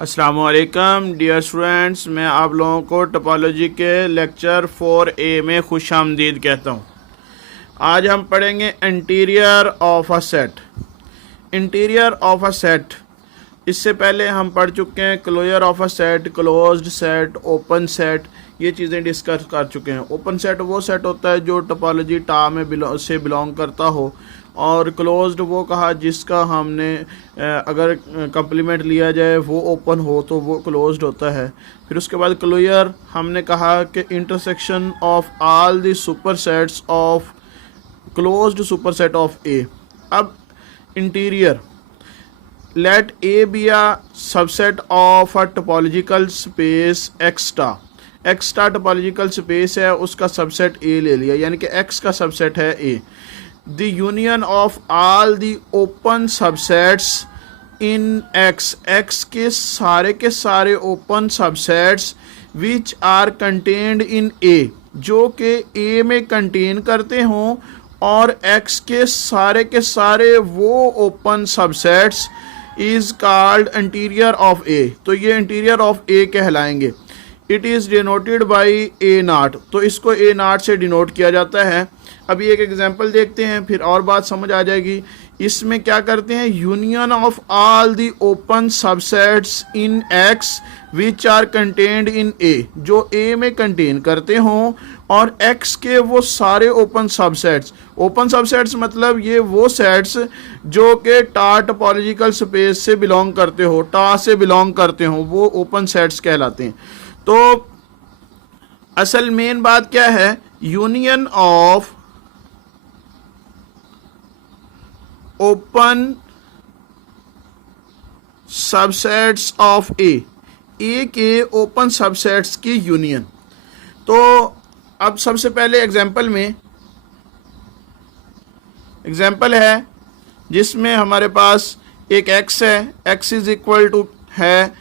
अस्सलामुअलैकुम dear students, मैं आप लोगों को टोपोलॉजी के लेक्चर 4A में खुश आमदीद कहता हूँ। आज हम पढ़ेंगे interior of a set. Interior of a set, इससे पहले हम पढ़ चुके हैं closure of a set, closed set, open set, ये चीज़ें डिस्कस कर चुके हैं। ओपन सेट वो सेट होता है जो टोपोलॉजी टा में बिलोंग करता हो, और क्लोज्ड वो कहा जिसका हमने अगर कंप्लीमेंट लिया जाए वो ओपन हो तो वो क्लोज्ड होता है। फिर उसके बाद क्लोजर हमने कहा कि intersection of all the super sets of closed super set of A. अब interior, let A be a subset of a topological space X topological space है, उसका सबसेट A ले लिया, यानी कि X का सबसेट है A। The union of all the open subsets in X के सारे open subsets which are contained in A, जो कि A में कंटेन करते हों, और X के सारे वो open subsets is called interior of A. तो ये इंटीरियर ऑफ ए कहलाएंगे। It is denoted by A nought, तो इसको ए नाट से डिनोट किया जाता है। अभी एक एग्जांपल देखते हैं, फिर और बात समझ आ जाएगी। इसमें क्या करते हैं, union of all the open subsets in X which are contained in A, जो ए में कंटेन करते हों, और एक्स के वो सारे ओपन सबसेट्स मतलब ये वो सेट्स जो कि टा टोपोलॉजिकल स्पेस से बिलोंग करते हो, टा से बिलोंग करते हो, वो ओपन सेट्स कहलाते हैं। तो असल मेन बात क्या है, union of open subsets of A के ओपन सबसेट्स की यूनियन। तो अब सबसे पहले एग्जांपल है जिसमें हमारे पास एक x है, x इज इक्वल टू है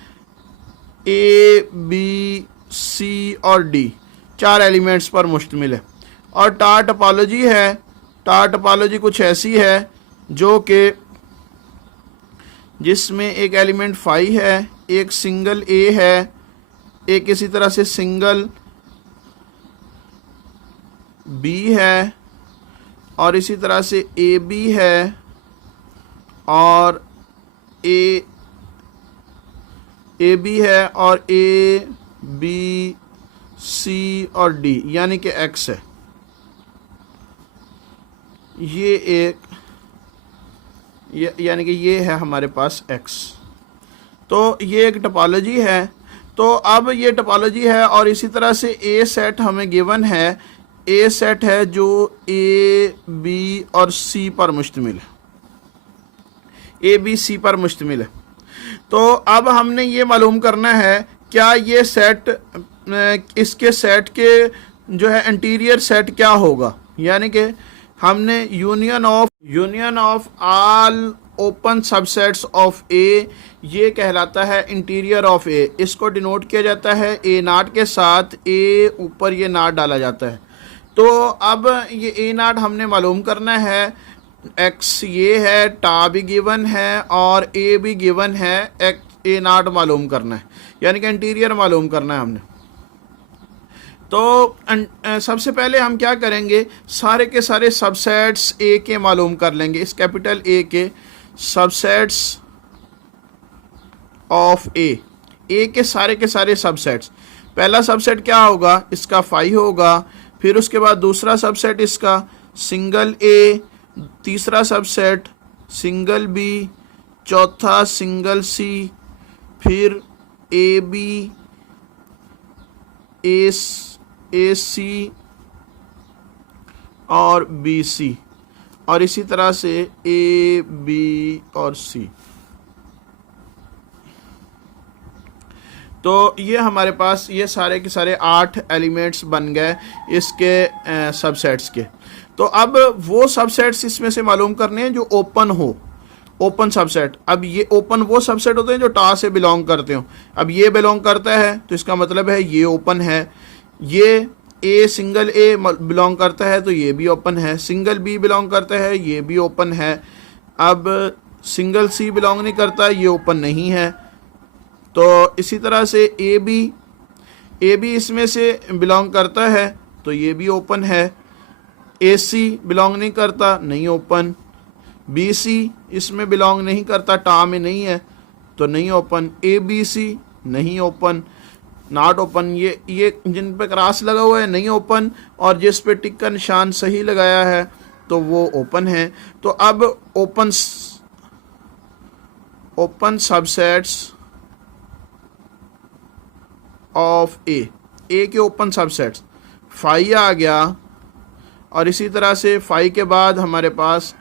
a b c और d, 4 एलिमेंट्स पर मुश्तमिल है। और टा टोपोलॉजी है, टा टोपोलॉजी कुछ ऐसी है जो कि जिसमें एक एलिमेंट फाई है, एक सिंगल a है, एक इसी तरह से सिंगल b है, और इसी तरह से ए बी है, और ए बी है, और ए बी सी और डी, यानी कि एक्स है। यानी कि ये है हमारे पास एक्स। तो ये एक टोपोलॉजी है। तो अब ये टोपोलॉजी है, और इसी तरह से ए सेट हमें गिवन है, ए सेट है जो ए बी और सी पर मुश्तमिल है, ए बी सी पर मुश्तमिल है। तो अब हमने ये मालूम करना है क्या ये सेट, इसके सेट के जो है इंटीरियर सेट क्या होगा, यानी कि हमने union of all open subsets of A, ये कहलाता है इंटीरियर ऑफ ए। इसको डिनोट किया जाता है ए नाट के साथ, ए ऊपर ये नाट डाला जाता है। तो अब ये ए नाट हमने मालूम करना है, एक्स ये है, टा भी गिवन है और ए भी गिवन है, ए नाट मालूम करना है, यानी कि इंटीरियर मालूम करना है हमने। तो सबसे पहले हम क्या करेंगे, सारे के सारे सबसेट्स ए के मालूम कर लेंगे, इस कैपिटल ए के सबसेट्स ऑफ ए के सारे सबसेट्स। पहला सबसेट क्या होगा, इसका फाई होगा। फिर उसके बाद दूसरा सबसेट इसका सिंगल ए, तीसरा सबसेट सिंगल बी, चौथा सिंगल सी, फिर ए बी, ए सी और बी सी, और इसी तरह से ए बी और सी। तो ये हमारे पास ये सारे के सारे 8 एलिमेंट्स बन गए इसके सबसेट्स के। तो अब वो सबसेट्स इसमें से मालूम करने हैं जो ओपन हो, ओपन सबसेट। अब ये ओपन वो सबसेट होते हैं जो टा से बिलोंग करते हो। अब ये बिलोंग करता है तो इसका मतलब है ये ओपन है। ये ए सिंगल ए बिलोंग करता है तो ये भी ओपन है। सिंगल बी बिलोंग करता है, ये भी ओपन है। अब सिंगल सी बिलोंग नहीं करता, ये ओपन नहीं है। तो इसी तरह से ए बी इसमें से बिलोंग करता है तो ये भी ओपन है। ए सी बिलोंग नहीं करता, नहीं ओपन। बी सी इसमें बिलोंग नहीं करता, टा में नहीं है तो नहीं ओपन। ए बी सी नहीं ओपन, नॉट ओपन। ये जिन पे क्रॉस लगा हुआ है नहीं ओपन, और जिस पे टिक का निशान सही लगाया है तो वो ओपन है। तो अब ओपन सबसेट्स ऑफ ए के ओपन सबसेट्स फाई आ गया, और इसी तरह से फाई के बाद हमारे पास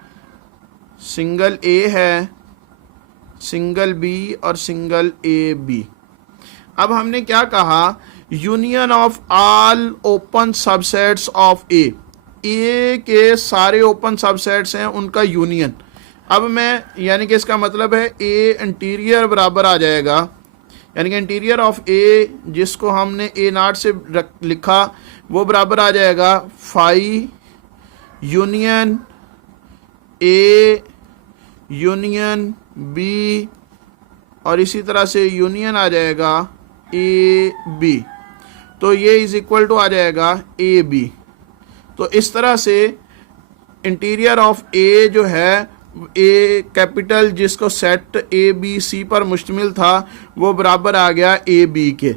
सिंगल ए है, सिंगल बी और सिंगल ए बी। अब हमने क्या कहा, union of all open subsets of A के सारे ओपन सबसेट्स हैं उनका यूनियन। अब मैं यानी कि इसका मतलब है ए इंटीरियर बराबर आ जाएगा, यानी कि इंटीरियर ऑफ ए जिसको हमने ए नॉट से लिखा वो बराबर आ जाएगा phi union A union B, और इसी तरह से यूनियन आ जाएगा ए बी। तो ये इज इक्वल टू आ जाएगा ए बी। तो इस तरह से इंटीरियर ऑफ ए जो है, ए कैपिटल जिसको सेट ए बी सी पर मुश्तमिल था वो बराबर आ गया ए बी के।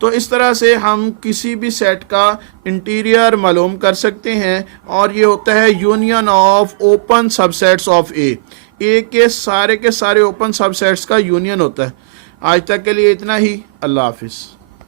तो इस तरह से हम किसी भी सेट का इंटीरियर मालूम कर सकते हैं, और ये होता है union of open subsets of A के सारे ओपन सबसेट्स का यूनियन होता है। आज तक के लिए इतना ही। अल्लाह हाफिज़।